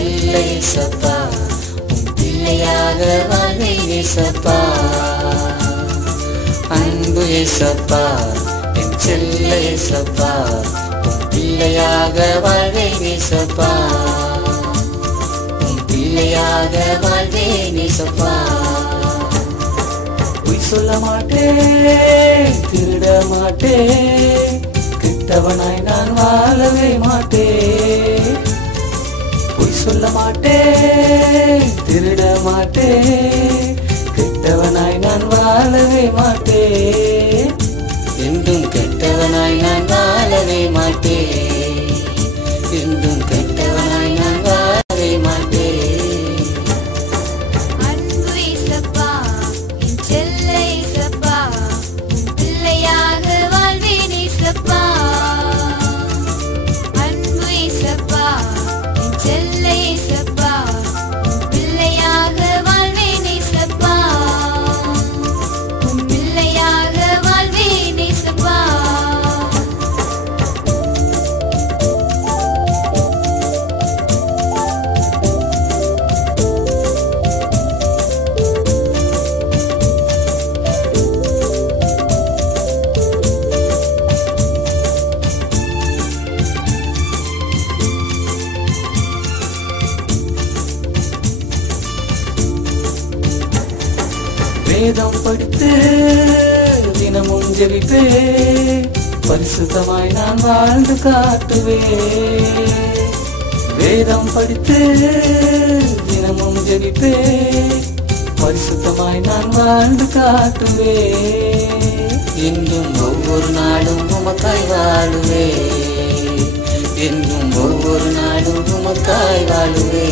செல்ல இயேசப்பா, உம் பிள்ளையாக வாழ்வேன் இயேசப்பா. அன்பு இயேசப்பா, என் செல்ல இயேசப்பா, உம் பிள்ளையாக வாழ்வேன் இயேசப்பா, உம் பிள்ளையாக வாழ்வேன் இயேசப்பா. பொய் சொல்ல மாட்டேன், திருட மாட்டேன், கிட்டவனாய் நான் வாழவே மாட்டேன். பொய் சொல்ல மாட்டேன், திருட மாட்டேன், கெட்டவனாய் நான் வாழவே மாட்டேன். என்றும் கெட்டவனாய் நான் வாழவே மாட்டேன், என்றும் கெட்டவனாய் நான் வாழவே மாட்டேன். அன்பு இயேசப்பா, என் செல்ல இயேசப்பா, உம் பிள்ளையாக வாழ்வேன் இயேசப்பா. அன்பு இயேசப்பா, என் செல்ல இயேசப்பா, உம் பிள்ளையாக வாழ்வேன் இயேசப்பா, உம் பிள்ளையாக வாழ்வேன் இயேசப்பா. வேதம் படித்து தினமும் ஜெபிப்பே, பரிசுத்தமாய் நான் வாழ்ந்து காட்டுவே. வேதம் படித்து தினமும் ஜெபிப்பே, பரிசுத்தமாய் நான் வாழ்ந்து காட்டுவே. இன்னும் ஒவ்வொரு நாளும் உமக்காய் வாழுவே, இன்னும் ஒவ்வொரு நாளும் உமக்காய் வாழுவே.